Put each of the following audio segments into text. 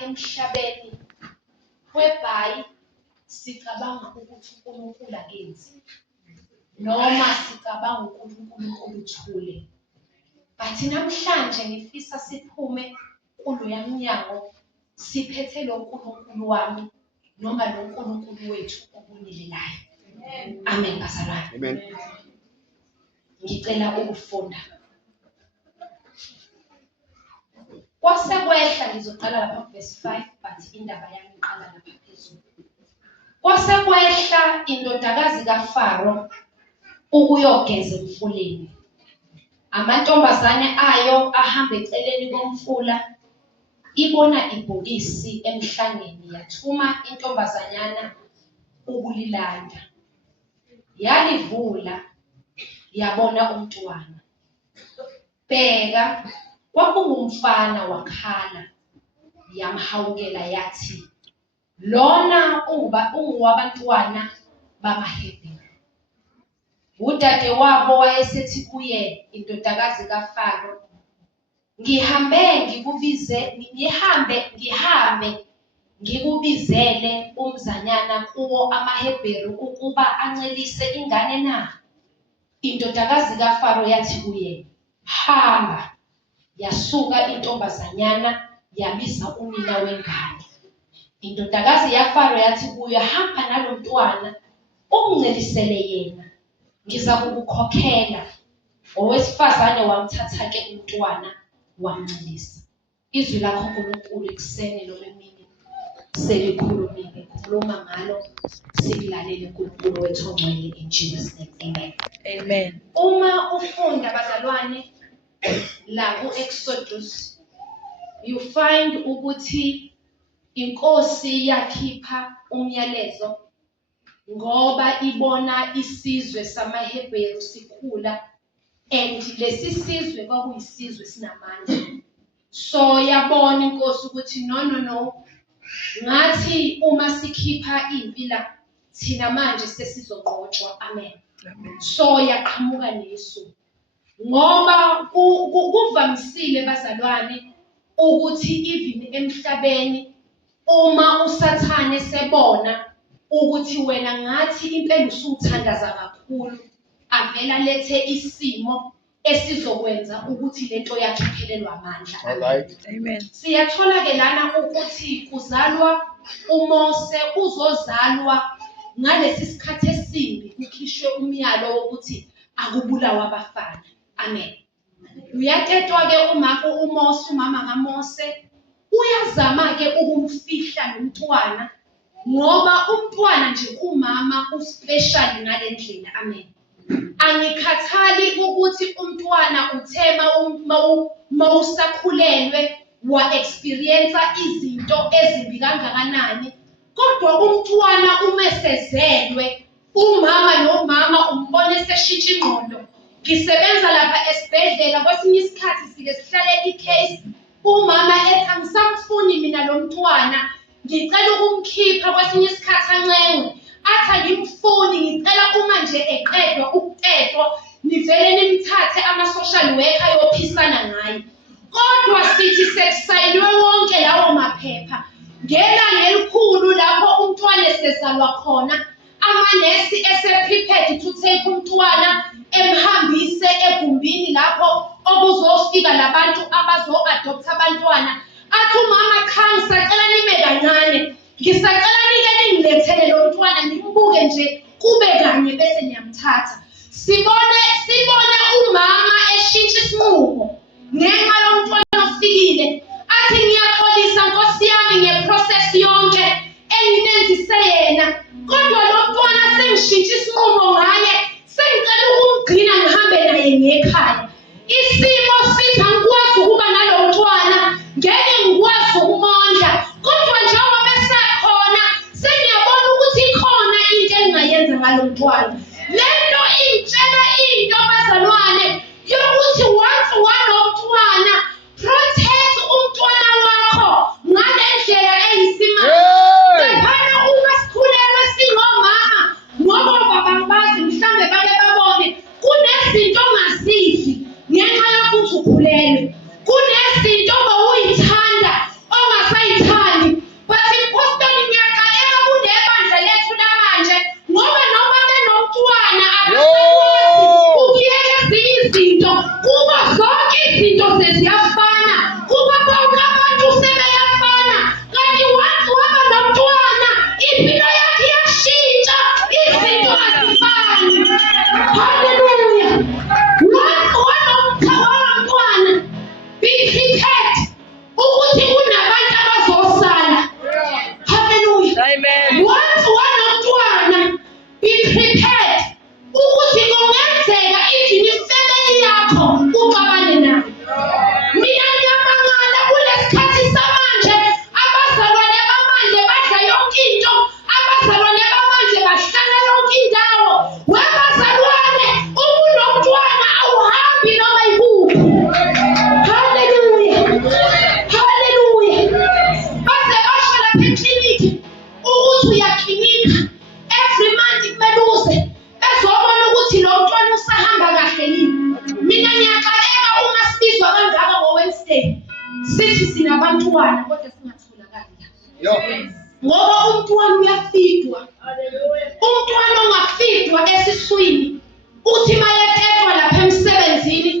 emhlabeni whereby sicabanga ukuthi uNkulunkulu akenzi noma sicabanga ukuthi uNkulunkulu uthule. But namhlanje ngifisa siphume kuloya mnyango siphethe lo uNkulunkulu wami noma lo uNkulunkulu wethu obunilelayo. Amen bazalwane. Amen. Ngicela ukufunda. Kwasekwehla ngizoqala lapha verse 5 but indaba yami iqala lapha phezulu. Kwasekwehla indodakazi kaFaro ukuyogeza emfuleni. Amantombazane ayo ahamba eceleni komfula ibona ibhokisi emhlangeni yathuma intombazanyana ukulilanda. Yalivula yabona umntwana. Bheka kwakungumfana wakhala yamhawukela yathi lona ungowabantwana bamaHebheru. Udade wabo wayesethi kuye indodakazi kaFaro ngihambe ngikubizele umzanyana kuwo amaHebheru ukuba ancelise ingane na? Indodakazi kaFaro yathi kuye hamba. Yasuka intombazanyana yabiza unina wengane. Indodakazi yaFaro yathi kuye hamba nalo mntwana umncelisele yena, ngiza kukukhokhela. Owesifazane wamthatha ke umntwana wamncelisa. Izwi lakho uNkulunkulu ekuseni noma emini selikhulumile, khuluma ngalo sikulalele uNkulunkulu wethu ongcwele in Jesus name. Amen. Amen. Uma ufunda bazalwane la ku-Exodus you find ukuthi inkosi yakhipha umyalezo ngoba ibona isizwe samaHebheru sikhula and lesi sizwe kwakuyisizwe sinamandla. So yabona inkosi ukuthi no ngathi uma sikhipha impila thina manje sesizoqoqwa. Amen. So yaqhamuka nesu ngoba kuvamisile bazalwane ukuthi even emhlabeni uma usathane sebona ukuthi wena ngathi impela usuthandaza kakhulu avela lethe isimo esizokwenza ukuthi lento yakhe iphelelwe amandla. Alright. Amen. Siyathola ke lana ukuthi kuzalwa uMose uzozalwa ngalesi sikhathi esimbi kukhishwe umyalo wokuthi akubulawa abafana. Amen. Uyatetwa ke uMose umama kaMose uyazama ke ukumfihla nomntwana ngoba umntwana nje umama uspecial ngalendlela. Amen. Angikhathali ukuthi umntwana uthema mawusakhulelwe wa experience izinto ezimbi kangakanani, kodwa umntwana umesezelwe umama nomama umbone seshintsha ingqondo. Ngisebenza lapha esibhedlela kwesinye isikhathi sike sihlale icase umama ethi angisamfuni mina lo mntwana ngicela ukumkhipha, kwesinye isikhathi ancengwe athi angimfuni ngicela uma nje eqedwa ukutetwa nivele nimthathe ama-social worker ayophisana ngaye. Kodwa sithi sekusayinwe wonke lawo maphepha ngelanga elikhulu lapho umntwana esezalwa khona amanesi ese-prepared to take umntwana emhambise egumbini lapho okuzofika labantu abazo-adoptha abantwana. Athi umama cha ngisacela nime kancane, ngisacela nike ningilethele lo mntwana nimbuke nje kube kanye bese niyamthatha. Sibone umama eshintsha isinqumo ngenxa yomntwana ofikile. Athi ngiyaxolisa Nkosi yami ngeprocess yonke enginenzise yena, kodwa lo mntwana sengishintsha isinqumo ngaye, sengicela ukumgcina ngihambe naye ngekhaya. Isimo sithi angikwazi ukuba nalo mntwana, ngeke ngikwazi ukumondla, kodwa njengoba besakhona sengiyabona ukuthi ikhona into engingayenza ngalo mntwana. Lento intshela into bazalwane yokuthi once wanomntwana protect umntwana wakho ngalendlela eyisimanga. Lephana uma sikhulelwe singomama ngoba baba bazi mhlambe bake babone kunezinto ongazidli ngenxa yokuthi ukhulelwe, kunezinto obawuyithanda ongasayithandi kodwa singatholakali la. Ngoba umntwana uyafidwa. Umntwana ongafidwa esiswini uthi mayethetwa lapha emsebenzini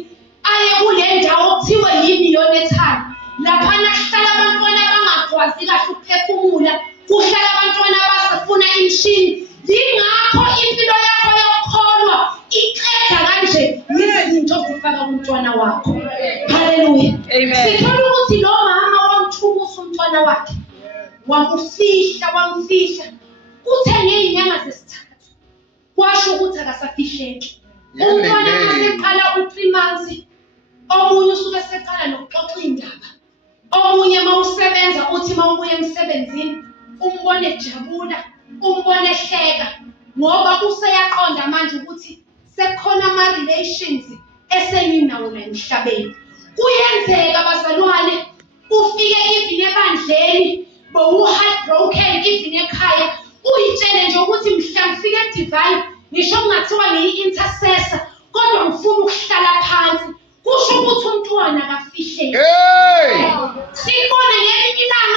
aye kule ndawo kuthiwe yini yonethana. Laphana kuhlala abantwana abangakwazi kahle ukuphefumula, kuhlala abantwana abasafuna imishini. Yingakho impilo yakho yokukholwa iqeda kanje izinto zifaka kumntwana wakho. Haleluya. Sithola ukuthi lo mama wamthukusa umntwana wakhe, wamfihla. Kuthe ngey'nyanga zesithathu kwasho ukuthi akasafihleki. Umntwana maseqala u-3 months, omunye usuke seqala nokuxoxa iy'ndaba. Omunye mawusebenza uthi mawubuya emsebenzini umbone ejabula, umbone ehleka, ngoba useyaqonda manje ukuthi sekhona ama-relations esenginawo la emhlabeni. Kuyenzeka bazalwane ufike even ebandleni bowu-heartbroken, even ekhaya uyitshele nje ukuthi mhla ngifike eDivine ngisho kungathiwa ngiyi-intercessor kodwa ngifuna ukuhlala phansi. Kusho ukuthi umntwana akafihleki. Sibone ngelinye ilanga